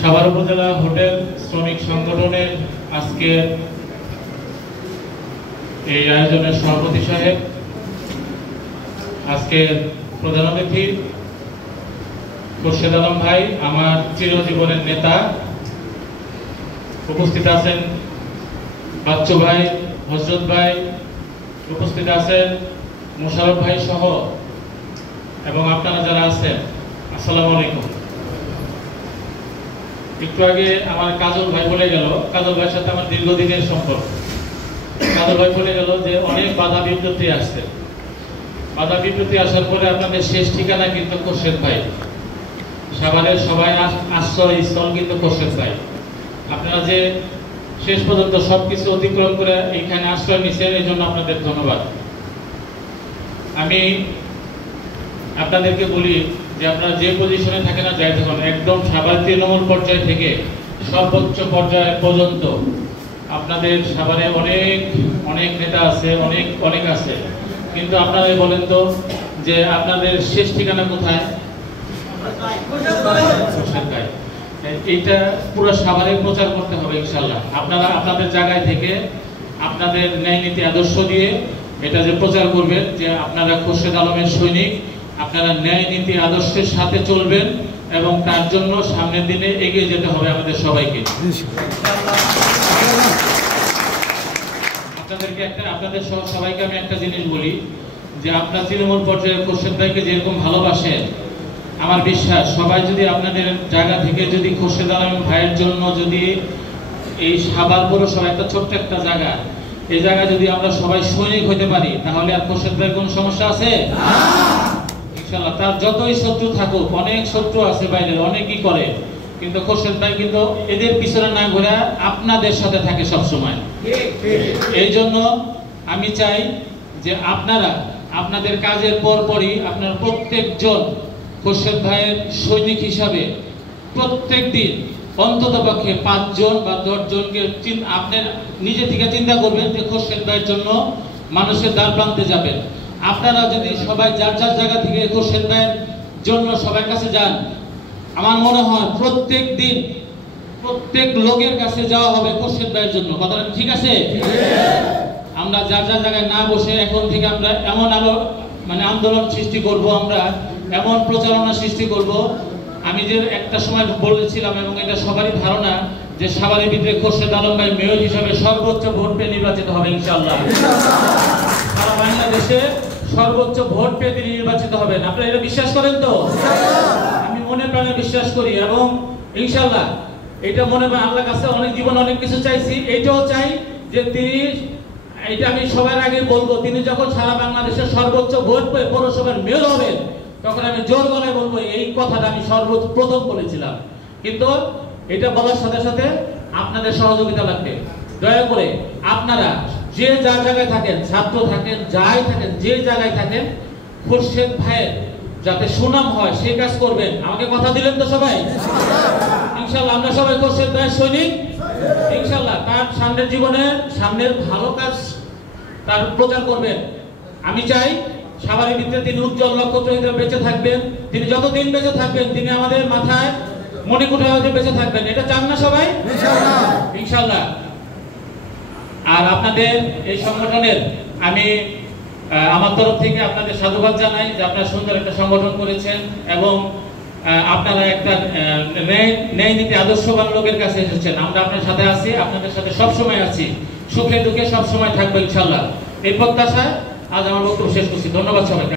সাভার উপজেলা হোটেল শ্রমিক সংগঠনের আজকে এই আয়োজনের সভাপতি সাহেব, আজকের প্রধান অতিথি খুরশেদ আলম ভাই, আমার চিরজীবনের নেতা, উপস্থিত আছেন বাচ্চু ভাই, হযরত ভাই, উপস্থিত আছেন মোশাররফ ভাই সহ এবং আপনারা যারা আছেন, আসসালামু আলাইকুম। একটু আগে আমার কাজল ভাই বলে গেল, কাজল ভাইয়ের সাথে আমার দীর্ঘদিনের সম্পর্ক। কাজল ভাই বলে গেল যে অনেক বাধা বিপত্তি আসছে, বাধা বিপত্তি আসার পরে আপনাদের শেষ ঠিকানা কিন্তু খুরশেদ ভাই, সাভারের সবাই আশ্রয় স্থল কিন্তু খুরশেদ ভাই। আপনারা যে শেষ পর্যন্ত সবকিছু অতিক্রম করে এইখানে আশ্রয় নিচ্ছেন, এই জন্য আপনাদের ধন্যবাদ। আমি আপনাদেরকে বলি যে আপনারা যে পজিশনে থাকেন না যাই থাকুন, একদম সাভার তৃণমূল পর্যায় থেকে সর্বোচ্চ পর্যায় পর্যন্ত আপনাদের সাভারে অনেক অনেক নেতা আছে, অনেক আছে, কিন্তু আপনারা বলেন তো যে আপনাদের শেষ ঠিকানা কোথায়? এইটা পুরো সাভারে প্রচার করতে হবে ইনশাআল্লাহ। আপনারা আপনাদের জায়গায় থেকে আপনাদের ন্যায় নীতি আদর্শ দিয়ে এটা যে প্রচার করবেন যে আপনারা খুরশেদ আলমের সৈনিক, আপনারা ন্যায় নীতি আদর্শের সাথে চলবেন এবং তার জন্য সামনের দিনে এগিয়ে যেতে হবে আমাদের সবাইকে। আপনাদের সবাইকে আমি একটা জিনিস বলি যে আপনার তৃণমূল পর্যায়ে খুরশেদ ভাইকে যেরকম ভালোবাসেন, আমার বিশ্বাস সবাই যদি আপনাদের জায়গা থেকে যদি খুরশেদ আলম ভাইয়ের জন্য যদি এই সাভার পৌরসভা একটা ছোট্ট একটা জায়গা, এই জায়গায় যদি আমরা সবাই সৈনিক হতে পারি, তাহলে আর খুরশেদ ভাইয়ের কোনো সমস্যা আছে? ইনশাআল্লাহ। তার যতই শত্রু থাকুক, অনেক শত্রু আছে বাইরে, অনেকই করে, কিন্তু খুরশেদ ভাই কিন্তু এদের পিছনে না ঘুরে আপনাদের সাথে থাকে সব সময়। এই জন্য আমি চাই যে আপনারা আপনাদের কাজের পরপরই আপনারা প্রত্যেকজন খুরশেদ ভাইয়ের সৈনিক হিসাবে প্রত্যেক দিন অন্ততপক্ষে 5 জন বা 10 জনকে আপনার নিজে থেকে চিন্তা করবেন যে খুরশেদ ভাইয়ের জন্য মানুষের দ্বার প্রান্তে যাবেন। আপনারা যদি সবাই যার যার জায়গা থেকে খুরশেদ ভাইয়ের জন্য সবার কাছে যান, আমার মনে হয় প্রত্যেক দিন প্রত্যেক লোকের কাছে যাওয়া হবে খুরশেদ ভাইয়ের জন্য। কথাটা ঠিক আছে? আমরা যার যার জায়গায় না বসে এখন থেকে আমরা এমন আন্দোলন সৃষ্টি করব, আমরা এমন প্রচারণা সৃষ্টি করব। আমি যে একটা সময় বলেছিলাম এবং এটা সবারই ধারণা যে সাভারের ভিতরে খুরশেদ আলম ভাই মেয়র হিসাবে সর্বোচ্চ ভোট পেয়ে নির্বাচিত হবে ইনশাআল্লাহ। সারা বাংলাদেশে সর্বোচ্চ ভোট পেয়ে তিনি নির্বাচিত হবেন। আপনারা এটা বিশ্বাস করেন তো? আমি মনে প্রাণে বিশ্বাস করি এবং ইনশাআল্লাহ এটা মনে প্রাণে আল্লাহর কাছে অনেক জীবন অনেক কিছু চাইছি, এইটাও চাই যে তিনি, এটা আমি সবার আগে বলবো, তিনি যখন সারা বাংলাদেশের সর্বোচ্চ ভোট পেয়ে পৌরসভার মেয়র হবেন, তখন আমি জোর গলায় বলবো এই কথাটা আমি সর্বপ্রথম বলেছিলাম। কিন্তু এটা বলার সাথে সাথে আপনাদের সহযোগিতা লাগবে। দয়া করে আপনারা যে যার জায়গায় থাকেন, ছাত্র থাকেন, যাই থাকেন, যে জায়গায় থাকেন, খুরশেদ ভাইয়ের যাতে সুনাম হয় সেই কাজ করবেন। আমাকে কথা দিলেন তো সবাই? ইনশাআল্লাহ আমরা সবাই খুরশেদ ভাইয়ের সৈনিক। ইনশাআল্লাহ তার সামনের জীবনে সামনের ভালো কাজ তার প্রচার করবেন। আমি চাই সাভারের ভিতরে তিনি উজ্জ্বল নক্ষত্র হিসেবে বেঁচে থাকবেন। তিনি যতদিন বেঁচে থাকবেন তিনি আমাদের মাথায় মণিকুঠা হয়ে বেঁচে থাকবেন। এটা চান না সবাই? ইনশাআল্লাহ। আর আপনাদের এই সংগঠনের আমি আমার তরফ থেকে আপনাদের সাধুবাদ জানাই যে আপনারা সুন্দর একটা সংগঠন করেছেন এবং আপনারা একটা ন্যায় নীতি আদর্শবান লোকের কাছে এসেছেন। আমরা আপনার সাথে আছি, আপনাদের সাথে সব সময় আছি, সুখে দুঃখে সব সময় থাকবো ইনশাআল্লাহ। এই প্রত্যাশায় আজ আমার বক্তব্য শেষ করছি। ধন্যবাদ সবাইকে।